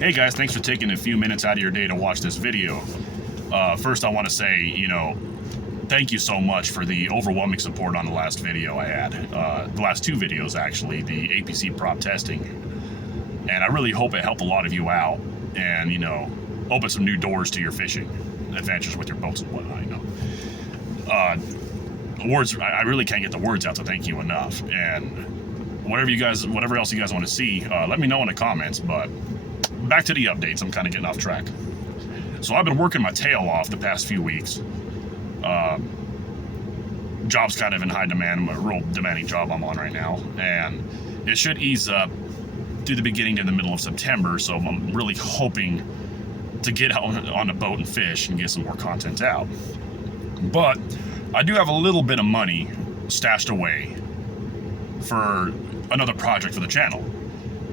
Hey guys, thanks for taking a few minutes out of your day to watch this video. First I want to say, thank you so much for the overwhelming support on the last video I had. The last two videos actually, the APC prop testing. And I really hope it helped a lot of you out and, open some new doors to your fishing adventures with your boats and whatnot, Words, I really can't get the words out to thank you enough. And whatever else you guys want to see, let me know in the comments, but back to the updates. I'm kind of getting off track. So I've been working my tail off the past few weeks. Job's kind of in high demand. A real demanding job I'm on right now, and it should ease up through the beginning to the middle of September. So I'm really hoping to get out on the boat and fish and get some more content out. But I do have a little bit of money stashed away for another project for the channel.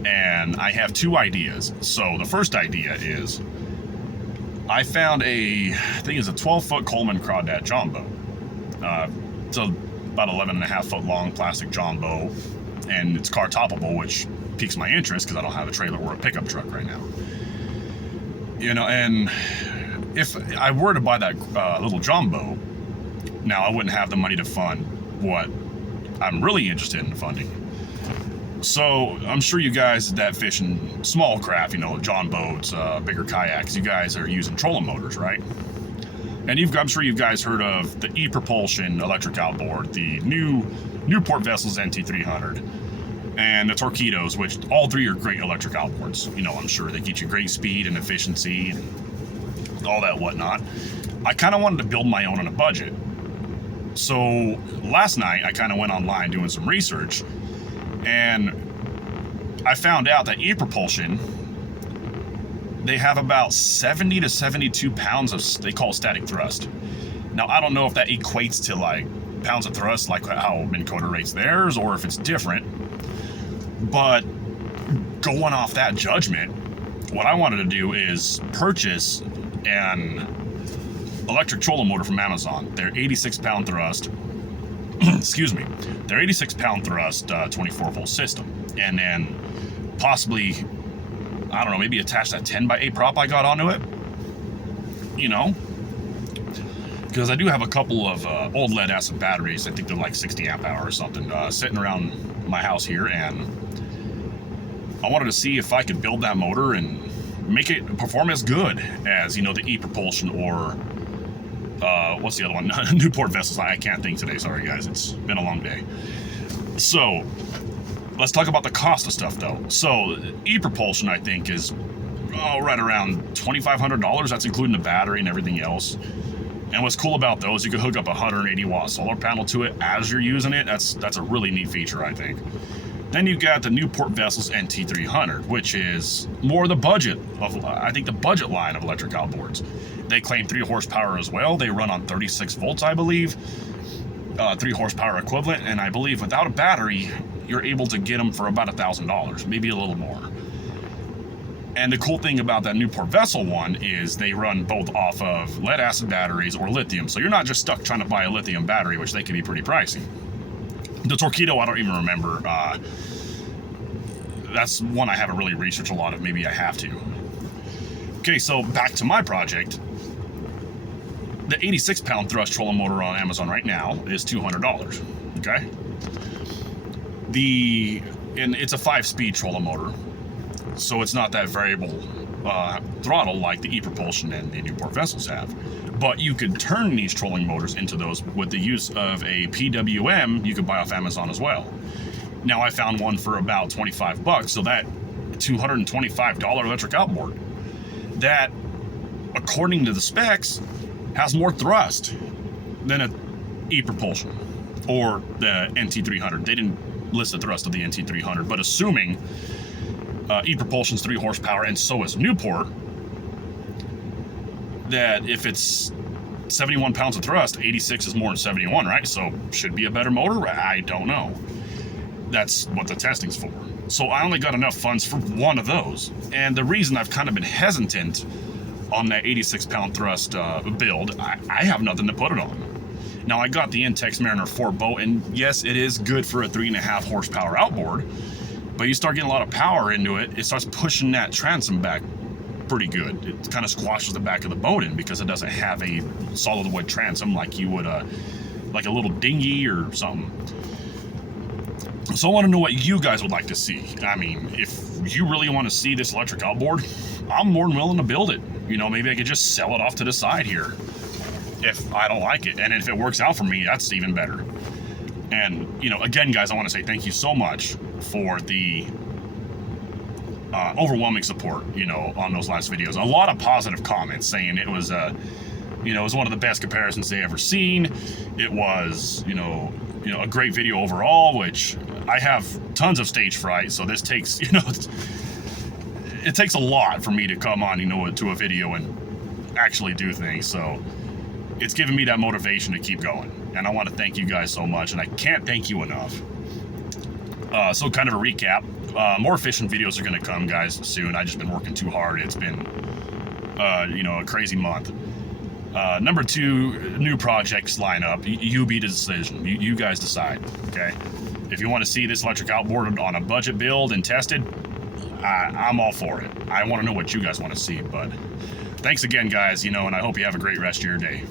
And I have two ideas. So the first idea is I found I think it's a 12-foot Coleman crawdad john boat. It's about 11.5-foot long plastic john boat, and it's car toppable, which piques my interest because I don't have a trailer or a pickup truck right now. And if I were to buy that little john boat, now I wouldn't have the money to fund what I'm really interested in funding. So I'm sure you guys that fish in small craft, john boats, bigger kayaks, you guys are using trolling motors, right? And I'm sure you guys heard of the e-propulsion electric outboard, the new Newport Vessels NT300, and the Torqeedos, which all three are great electric outboards. I'm sure they get you great speed and efficiency and all that whatnot. I kind of wanted to build my own on a budget. So last night I kind of went online doing some research, and I found out that e-propulsion, they have about 70 to 72 pounds of, they call it static thrust. Now, I don't know if that equates to like pounds of thrust, like how Minn Kota rates theirs, or if it's different. But going off that judgment, what I wanted to do is purchase an electric trolling motor from Amazon. They're 86-pound thrust. Excuse me, their 86-pound thrust 24-volt system, and then possibly, I don't know, maybe attach that 10x8 prop I got onto it, because I do have a couple of old lead acid batteries. I think they're like 60 amp hour or something, sitting around my house here, and I wanted to see if I could build that motor and make it perform as good as, the e-propulsion or what's the other one? Newport Vessels. I can't think today. Sorry, guys. It's been a long day. So let's talk about the cost of stuff, though. So e-propulsion, I think, is right around $2,500. That's including the battery and everything else. And what's cool about those, you can hook up a 180-watt solar panel to it as you're using it. That's a really neat feature, I think. Then you've got the Newport Vessels NT300, which is more the budget of, I think, the budget line of electric outboards. They claim 3 horsepower as well. They run on 36 volts, I believe, 3 horsepower equivalent. And I believe without a battery, you're able to get them for about $1,000, maybe a little more. And the cool thing about that Newport Vessel one is they run both off of lead acid batteries or lithium. So you're not just stuck trying to buy a lithium battery, which they can be pretty pricey. The Torqeedo, I don't even remember. That's one I haven't really researched a lot of. Maybe I have to. Okay, so back to my project. The 86-pound thrust trolling motor on Amazon right now is $200. Okay. And it's a 5-speed trolling motor, so it's not that variable throttle like the e-propulsion and the Newport Vessels have. But you could turn these trolling motors into those with the use of a PWM you could buy off Amazon as well. Now I found one for about $25, so that $225 electric outboard, that according to the specs has more thrust than an e-propulsion or the NT300. They didn't list the thrust of the NT300, but assuming e-propulsion's 3 horsepower and so is Newport, that if it's 71 pounds of thrust, 86 is more than 71, right? So should be a better motor? I don't know. That's what the testing's for. So I only got enough funds for one of those. And the reason I've kind of been hesitant on that 86-pound thrust build, I have nothing to put it on. Now, I got the Intex Mariner 4 boat, and yes, it is good for a 3.5 horsepower outboard. But you start getting a lot of power into it, it starts pushing that transom back pretty good. It kind of squashes the back of the boat in because it doesn't have a solid wood transom like you would like a little dinghy or something. So I want to know what you guys would like to see. I mean, if you really want to see this electric outboard, I'm more than willing to build it. You know, maybe I could just sell it off to the side here if I don't like it. And if it works out for me, that's even better. And, you know, again, guys, I want to say thank you so much for the overwhelming support, you know, on those last videos. A lot of positive comments saying it was, you know, it was one of the best comparisons they ever seen. It was, you know, a great video overall, which I have tons of stage fright, so this takes, you know, it takes a lot for me to come on, you know, to a video and actually do things. So it's given me that motivation to keep going. And I want to thank you guys so much, and I can't thank you enough. So kind of a recap, more fishing videos are going to come, guys, soon. I've just been working too hard. It's been, you know, a crazy month. Number 2, new projects line up. You be the decision. You guys decide, okay? If you want to see this electric outboard on a budget build and tested, I'm all for it. I want to know what you guys want to see, but thanks again, guys, you know, and I hope you have a great rest of your day.